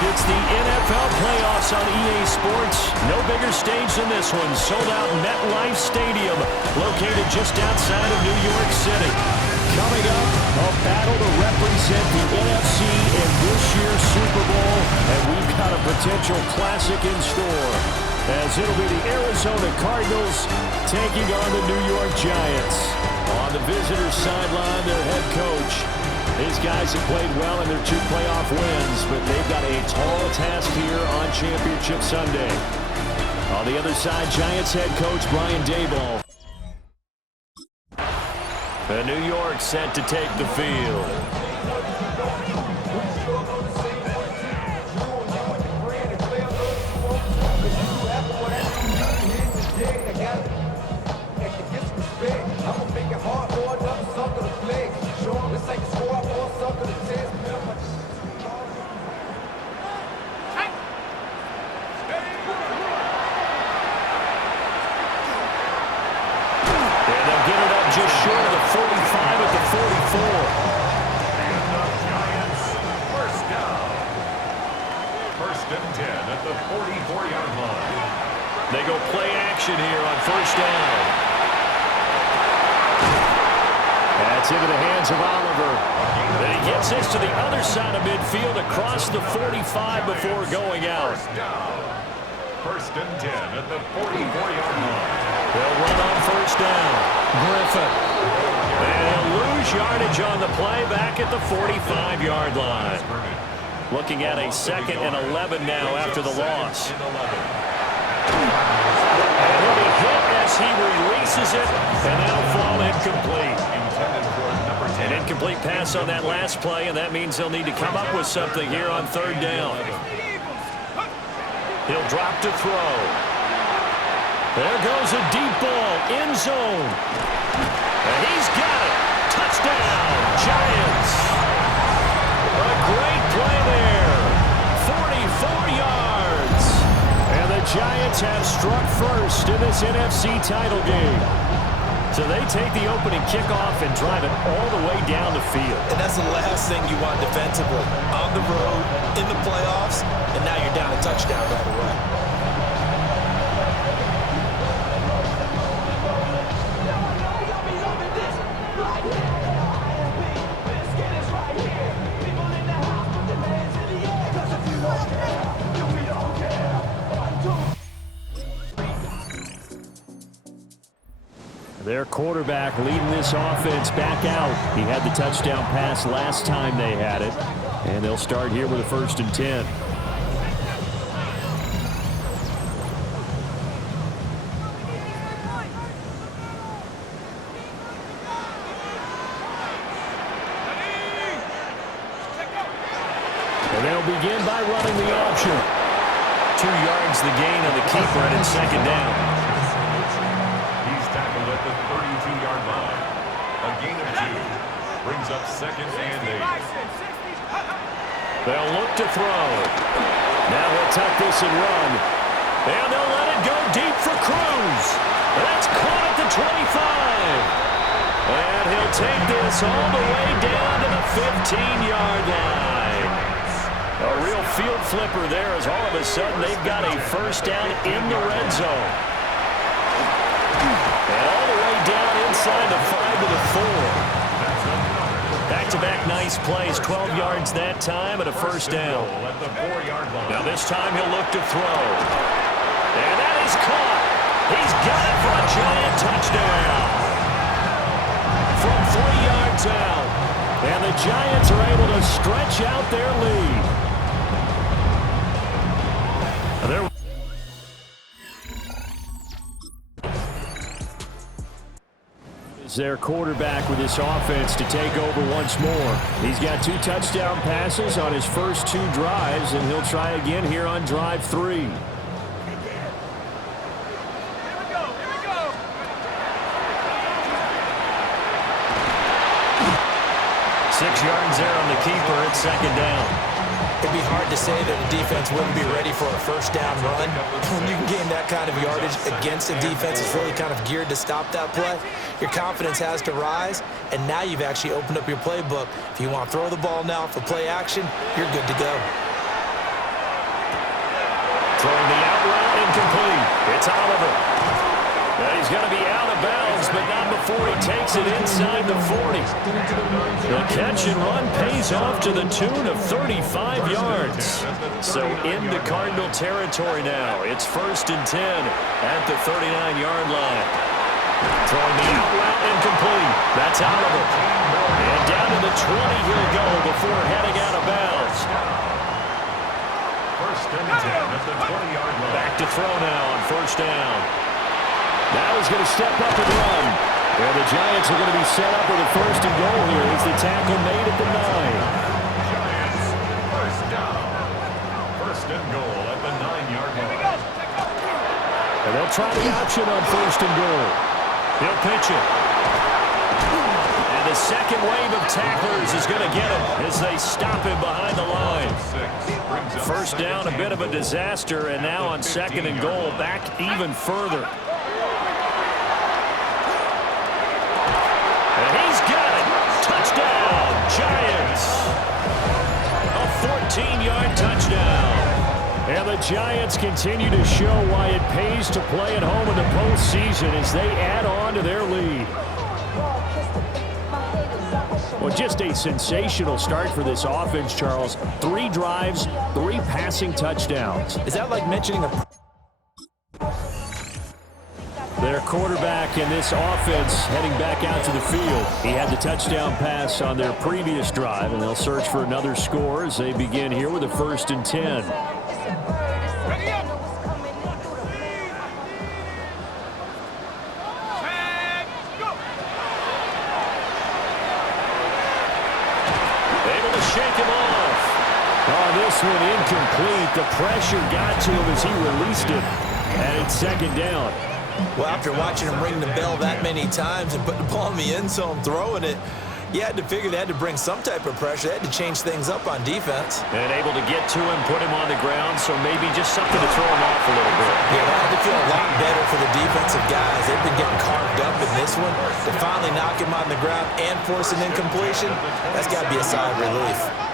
It's the NFL playoffs on EA Sports. No bigger stage than this one. Sold out MetLife Stadium, located just outside of New York City. Coming up, a battle to represent the NFC in this year's Super Bowl, and we've got a potential classic in store, as it'll be the Arizona Cardinals taking on the New York Giants. On the visitors' sideline, their head coach. These guys have played well in their 2 playoff wins, but they've got a tall task here on Championship Sunday. On the other side, Giants head coach Brian Daboll. And New York set to take the field. Just short of the 45 at the 44. And the Giants, first down. First and 10 at the 44-yard line. They go play action here on first down. That's into the hands of Oliver. Then he gets this to the other side of midfield across the 45 before going out. First and 10 at the 44-yard line. They'll run on first down. Griffin. And he'll lose yardage on the play back at the 45-yard line. Looking at a 2nd and 11 now after the loss. And he'll be hit as he releases it, and that'll fall incomplete. An incomplete pass on that last play, and that means they'll need to come up with something here on third down. He'll drop to throw. There goes a deep ball, end zone. And he's got it. Touchdown, Giants. A great play there. 44 yards. And the Giants have struck first in this NFC title game. So they take the opening kickoff and drive it all the way down the field. And that's the last thing you want defensively. On the road, in the playoffs, and now you're down a touchdown right away. Their quarterback leading this offense back out. He had the touchdown pass last time they had it. And they'll start here with a 1st and 10. And they'll begin by running the option. 2 yards the gain on the keeper, and it's 2nd down. At the 32-yard line. A gain of 2. Brings up 2nd and 8. They'll look to throw. Now he'll tuck this and run. And they'll let it go deep for Cruz. That's caught at the 25. And he'll take this all the way down to the 15-yard line. A real field flipper there, as all of a sudden they've got a first down in the red zone. And all the way down inside the 5 to the 4. Back-to-back nice plays, 12 yards that time and a first down. Now this time he'll look to throw. And that is caught. He's got it for a giant touchdown. From 3 yards out. And the Giants are able to stretch out their lead. Their quarterback with this offense to take over once more. He's got 2 touchdown passes on his first 2 drives, and he'll try again here on drive 3. 6 yards there on the keeper. It's 2nd down. It'd be hard to say that the defense wouldn't be ready for a first down run. When you can gain that kind of yardage against a defense that's really kind of geared to stop that play, your confidence has to rise, and now you've actually opened up your playbook. If you want to throw the ball now for play action, you're good to go. Throwing the out route incomplete. It's Oliver. Now he's going to be out of bounds, but not before he takes it inside the 40. The catch and run pays off to the tune of 35 yards. So into Cardinal territory now. It's 1st and 10 at the 39-yard line. Throwing the out route incomplete. That's Oliver. And down to the 20 he'll go before heading out of bounds. 1st and 10 at the 20-yard line. Back to throw now on 1st down. Now he's going to step up and run. And the Giants are going to be set up with a 1st and goal here as the tackle made at the 9. Giants, 1st down. 1st and goal at the 9-yard line. And they'll try the option on 1st and goal. He'll pitch it. And the second wave of tacklers is going to get him as they stop him behind the line. 1st down, a bit of a disaster, and now on 2nd and goal, back even further. And he's got it. Touchdown, Giants. A 14-yard touchdown. And the Giants continue to show why it pays to play at home in the postseason as they add on to their lead. Well, just a sensational start for this offense, Charles. 3 drives, 3 passing touchdowns. Is that like mentioning a... Their quarterback in this offense heading back out to the field. He had the touchdown pass on their previous drive, and they'll search for another score as they begin here with a 1st and 10. Able to shake him off. Oh, this one incomplete. The pressure got to him as he released it, and it's 2nd down. Well, after watching him ring the bell that many times and put the ball in the end zone, throwing it, you had to figure they had to bring some type of pressure. They had to change things up on defense. And able to get to him, put him on the ground, so maybe just something to throw him off a little bit. Yeah, that had to feel a lot better for the defensive guys. They've been getting carved up in this one. To finally knock him on the ground and force an incompletion, that's got to be a sigh of relief.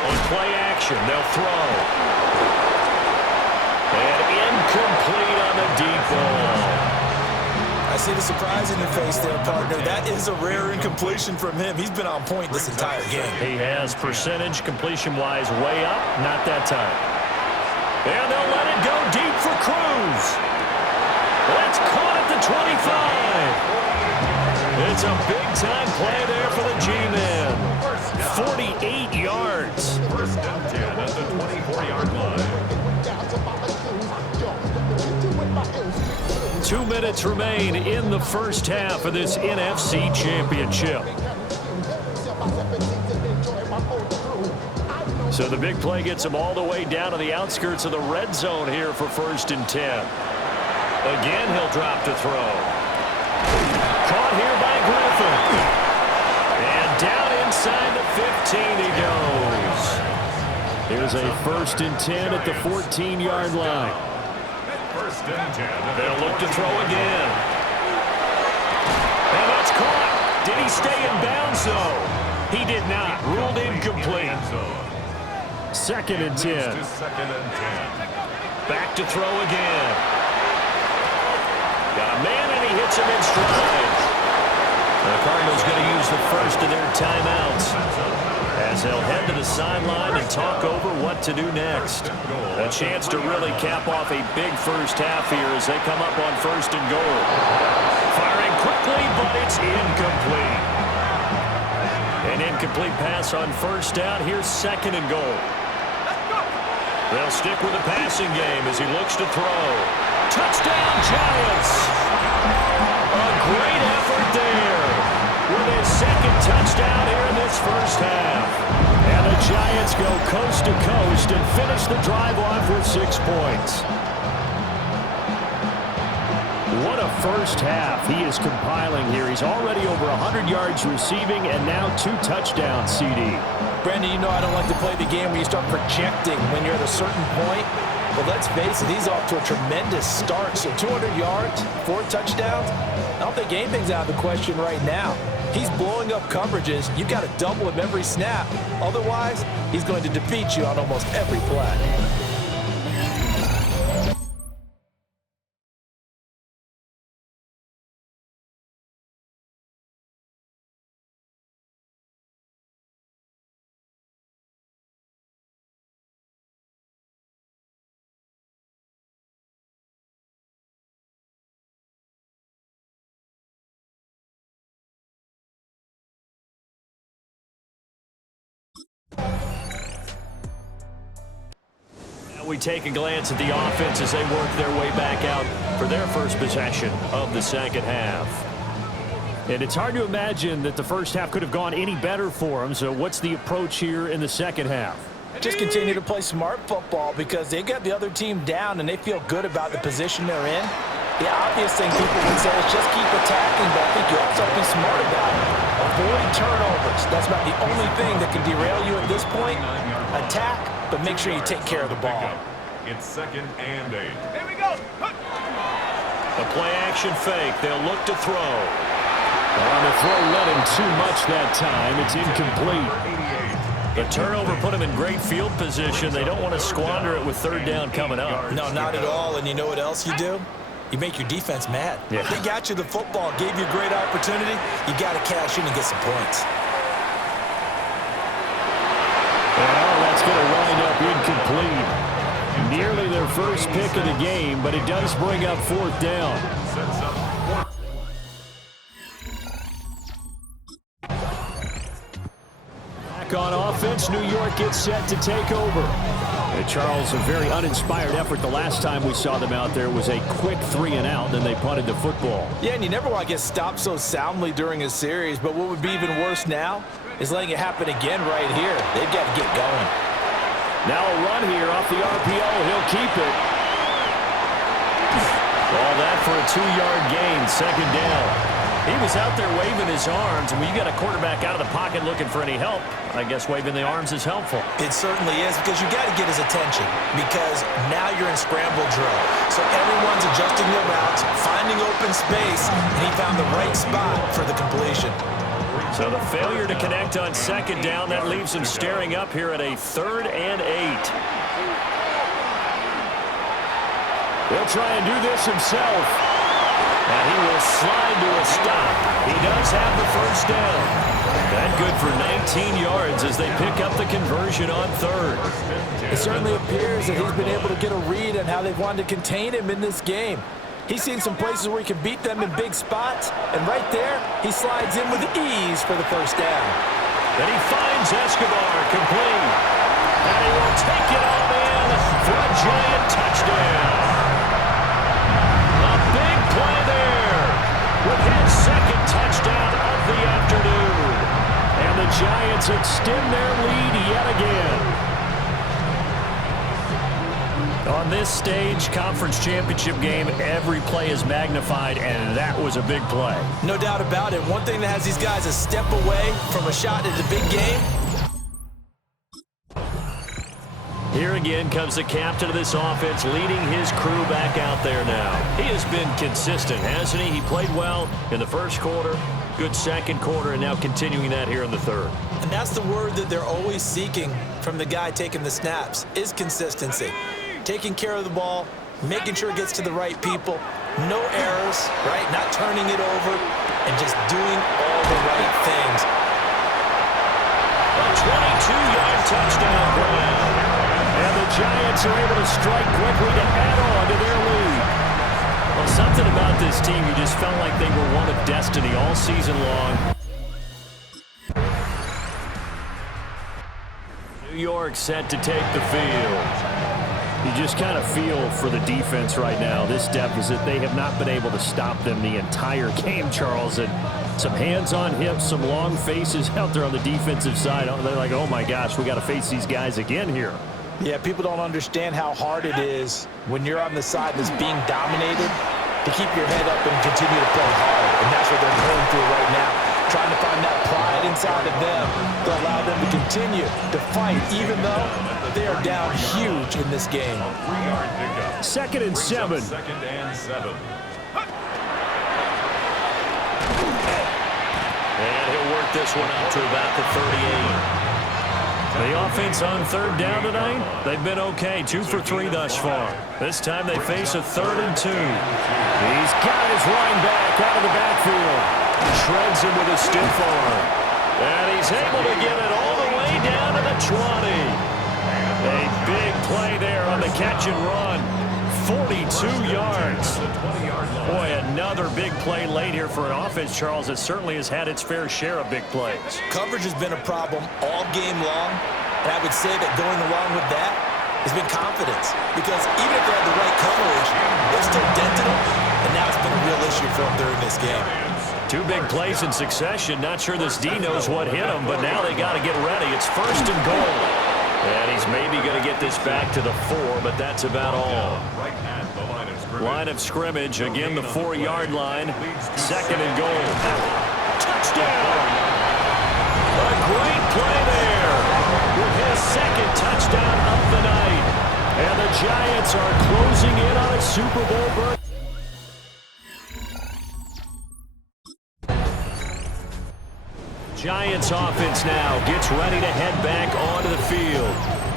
On play action, they'll throw. And incomplete on the deep ball. I see the surprise in your face there, partner. That is a rare incompletion from him. He's been on point this entire game. He has percentage completion-wise way up, not that time. And they'll let it go deep for Cruz. That's caught at the 25. It's a big-time play there for the G-Men. 48 yards. 1st and 10 at the 24-yard line. 2 minutes remain in the 1st half of this NFC Championship. So the big play gets him all the way down to the outskirts of the red zone here for 1st and 10. Again, he'll drop to throw. Caught here by Griffin. And down inside the 15 he goes. Here's a 1st and 10 at the 14-yard line. 1st and 10. They'll look to throw again. And that's caught. Did he stay in bounds, though? He did not. Ruled incomplete. 2nd and 10. 2nd and 10. Back to throw again. Got a man, and he hits him in stride. The Cardinals going to use the first of their timeouts as they'll head to the sideline and talk over what to do next. A chance to really cap off a big first half here as they come up on 1st and goal. Firing quickly, but it's incomplete. An incomplete pass on 1st down. Here's 2nd and goal. They'll stick with the passing game as he looks to throw. Touchdown, Giants! A great effort there with his 2nd touchdown here in this 1st half. And the Giants go coast to coast and finish the drive off with 6 points. What a 1st half he is compiling here. He's already over 100 yards receiving and now 2 touchdowns, CD. Brandon, you know I don't like to play the game where you start projecting when you're at a certain point. But let's face it, he's off to a tremendous start. So 200 yards, 4 touchdowns. I don't think anything's out of the question right now. He's blowing up coverages. You've got to double him every snap. Otherwise, he's going to defeat you on almost every play. We take a glance at the offense as they work their way back out for their first possession of the second half. And it's hard to imagine that the first half could have gone any better for them. So what's the approach here in the second half? Just continue to play smart football because they got the other team down and they feel good about the position they're in. The obvious thing people would say is just keep attacking, but I think you also have to be smart about it. Avoid turnovers. That's about the only thing that can derail you at this point. Attack, but make sure you take care of the ball. It's 2nd and 8. Here we go. The play action fake. They'll look to throw. On the throw led him too much that time. It's incomplete. The turnover put him in great field position. They don't want to squander it with 3rd down coming up. No, not at all. And you know what else you do? You make your defense mad. Yeah. They got you the football, gave you a great opportunity. You got to cash in and get some points. Well, that's going to wind up incomplete. Nearly their first pick of the game, but it does bring up 4th down. Back on offense, New York gets set to take over. And Charles, a very uninspired effort. The last time we saw them out there was a quick 3-and-out, then they punted the football. Yeah, and you never want to get stopped so soundly during a series, but what would be even worse now is letting it happen again right here. They've got to get going. Now a run here off the RPO. He'll keep it. All that for a 2-yard gain, 2nd down. He was out there waving his arms, and when you got a quarterback out of the pocket looking for any help, I guess waving the arms is helpful. It certainly is because you got to get his attention because now you're in scramble drill. So everyone's adjusting their routes, finding open space, and he found the right spot for the completion. So the failure to connect on 2nd down, that leaves him staring up here at a 3rd and 8. He'll try and do this himself. And he will slide to a stop. He does have the 1st down. That good for 19 yards as they pick up the conversion on 3rd. It certainly appears that he's been able to get a read on how they've wanted to contain him in this game. He's seen some places where he can beat them in big spots, and right there, he slides in with ease for the 1st down. Then he finds Escobar complete. And he will take it all in for a giant touchdown. A big play there with his 2nd touchdown of the afternoon. And the Giants extend their lead yet again. On this stage, conference championship game, every play is magnified, and that was a big play. No doubt about it. One thing that has these guys a step away from a shot at the big game. Here again comes the captain of this offense, leading his crew back out there now. He has been consistent, hasn't he? He played well in the 1st quarter, good 2nd quarter, and now continuing that here in the 3rd. And that's the word that they're always seeking from the guy taking the snaps, is consistency. Taking care of the ball, making sure it gets to the right people, no errors, right? Not turning it over, and just doing all the right things. A 22-yard touchdown grab. And the Giants are able to strike quickly to add on to their lead. Well, something about this team, you just felt like they were one of destiny all season long. New York set to take the field. You just kind of feel for the defense right now. This deficit, they have not been able to stop them the entire game, Charles. And some hands on hips, some long faces out there on the defensive side. They're like, oh my gosh, we got to face these guys again here. Yeah, people don't understand how hard it is when you're on the side that's being dominated to keep your head up and continue to play hard. And that's what they're going through right now. Trying to find that pride inside of them to allow them to continue to fight, even though they are down huge in this game. 2nd and 7. 2nd and 7. And get this one out to about the 38. The offense on third down tonight, they've been okay. 2 for 3 thus far. This time they face a 3rd and 2. He's got his running back out of the backfield. Shreds him with a stiff arm. And he's able to get it all the way down to the 20. A big play there on the catch and run. 42 yards. Boy, another big play late here for an offense, Charles, that certainly has had its fair share of big plays. Coverage has been a problem all game long, and I would say that going along with that has been confidence, because even if they had the right coverage, they've still dented them, and now it's been a real issue for them during this game. 2 big plays in succession. Not sure this D knows what hit him, but now they got to get ready. It's 1st and goal. And he's maybe going to get this back to the 4, but that's about all. Line of scrimmage, again the 4-yard line. 2nd and goal. Touchdown! A great play there with his 2nd touchdown of the night. And the Giants are closing in on a Super Bowl berth. Giants offense now gets ready to head back onto the field.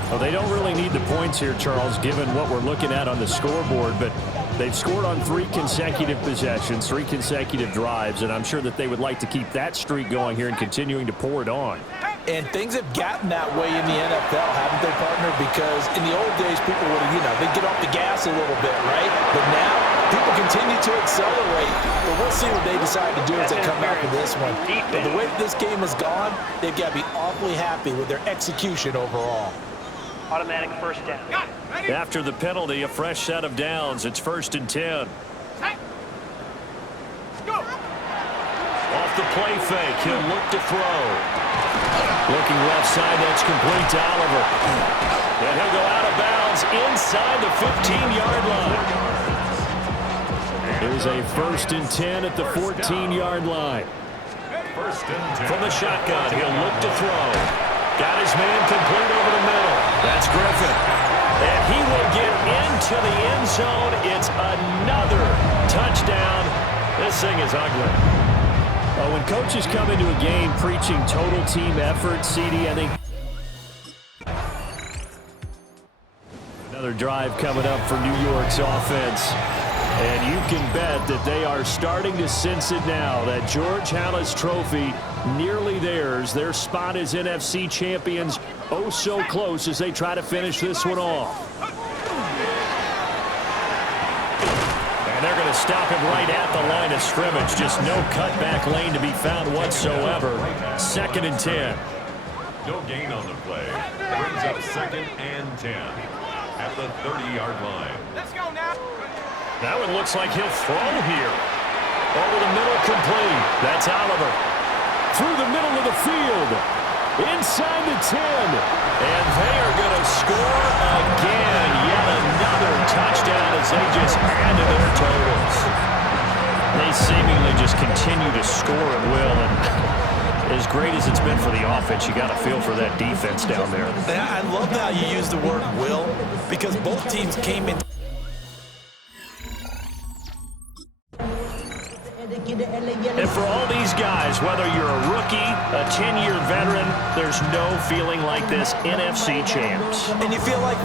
Well, they don't really need the points here, Charles, given what we're looking at on the scoreboard, but they've scored on 3 consecutive possessions, 3 consecutive drives, and I'm sure that they would like to keep that streak going here and continuing to pour it on. And things have gotten that way in the NFL, haven't they, partner? Because in the old days, people would have, they'd get off the gas a little bit, right? But now, people continue to accelerate. But we'll see what they decide to do as they come out with this one. But the way that this game has gone, they've got to be awfully happy with their execution overall. Automatic first down. After the penalty, a fresh set of downs. It's 1st and 10. Off the play fake, he'll look to throw. Looking left side, that's complete to Oliver. And he'll go out of bounds inside the 15-yard line. Here's a 1st and 10 at the 14-yard line. From the shotgun, he'll look to throw. Got his man complete over the middle. That's Griffin. And he will get into the end zone. It's another touchdown. This thing is ugly. When coaches come into a game preaching total team effort, CD, I think another drive coming up for New York's offense. And you can bet that they are starting to sense it now. That George Halas trophy nearly theirs. Their spot as NFC champions oh so close as they try to finish this one off. And they're going to stop him right at the line of scrimmage. Just no cutback lane to be found whatsoever. 2nd and 10. No gain on the play. Brings up 2nd and 10 at the 30-yard line. Let's go now. That one looks like he'll throw here. Over the middle, complete. That's Oliver. Through the middle of the field. Inside the 10. And they are going to score again. Yet another touchdown as they just add to their totals. They seemingly just continue to score at will. And as great as it's been for the offense, you got to feel for that defense down there. I love how you use the word will, because both teams came in. And for all these guys, whether you're a rookie, a 10-year veteran, there's no feeling like this NFC champs. And you feel like